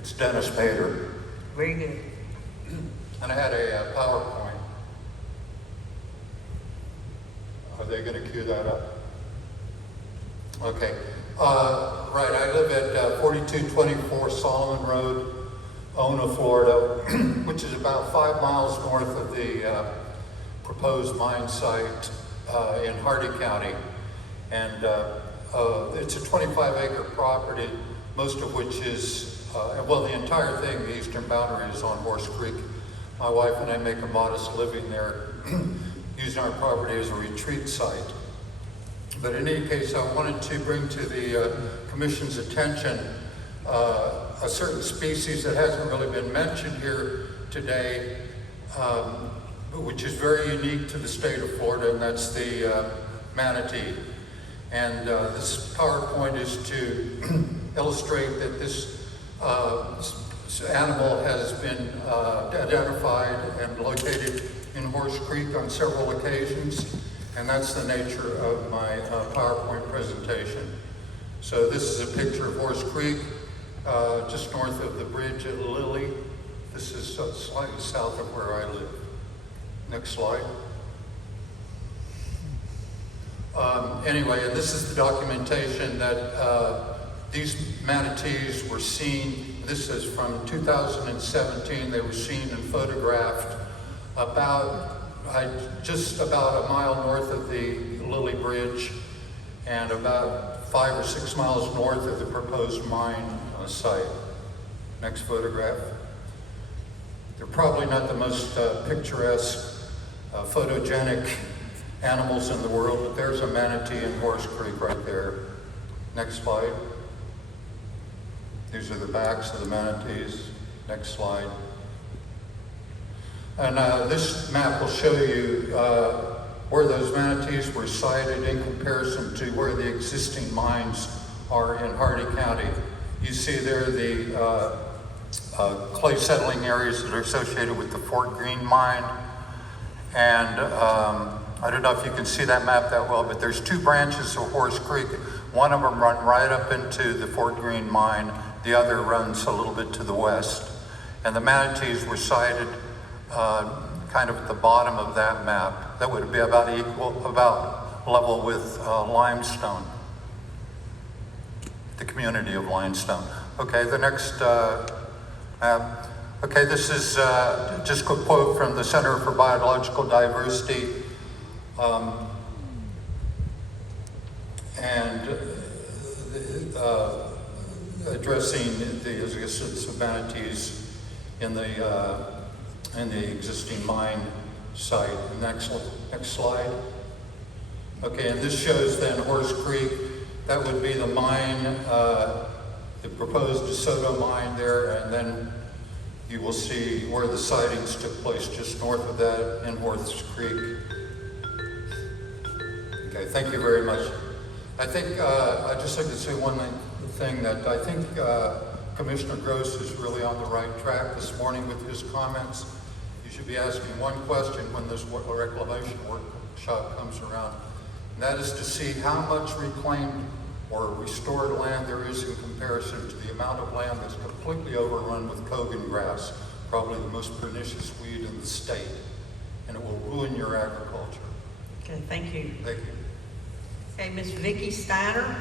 It's Dennis Bader. Very good. And I had a PowerPoint. Are they going to cue that up? Okay. Right, I live at 4224 Solomon Road, Ona, Florida, which is about 5 miles north of the proposed mine site in Hardy County. And it's a 25-acre property, most of which is, well, the entire thing, the eastern boundary is on Horse Creek. My wife and I make a modest living there, using our property as a retreat site. But in any case, I wanted to bring to the Commission's attention a certain species that hasn't really been mentioned here today, which is very unique to the state of Florida, and that's the manatee. And this PowerPoint is to illustrate that this animal has been identified and located in Horse Creek on several occasions, and that's the nature of my PowerPoint presentation. So this is a picture of Horse Creek, just north of the bridge at Lily. This is slightly south of where I live. Next slide. Anyway, and this is the documentation that these manatees were seen. This is from 2017. They were seen and photographed just about a mile north of the Lily Bridge and about 5 or 6 miles north of the proposed mine site. Next photograph. They're probably not the most picturesque, photogenic animals in the world, but there's a manatee in Horse Creek right there. Next slide. These are the backs of the manatees. Next slide. And this map will show you where those manatees were sighted in comparison to where the existing mines are in Hardy County. You see there the clay settling areas that are associated with the Fort Greene mine. And I don't know if you can see that map that well, but there's 2 branches of Horse Creek. One of them run right up into the Fort Greene mine. The other runs a little bit to the west. And the manatees were sighted kind of at the bottom of that map. That would be about level with limestone, the community of limestone. Okay, the next map. Okay, this is just a quote from the Center for Biological Diversity. Addressing the existence of manatees in the existing mine site. Next slide. Okay, and this shows then Horse Creek. That would be the mine, the proposed DeSoto mine there, and then you will see where the sightings took place just north of that in Horse Creek. Okay, thank you very much. I think I'd just like to say one thing, that I think Commissioner Gross is really on the right track this morning with his comments. You should be asking one question when this reclamation workshop comes around, and that is to see how much reclaimed or restored land there is in comparison to the amount of land that's completely overrun with Kogan grass, probably the most pernicious weed in the state, and it will ruin your agriculture. Okay, thank you. Thank you. Okay, Ms. Vicki Steiner.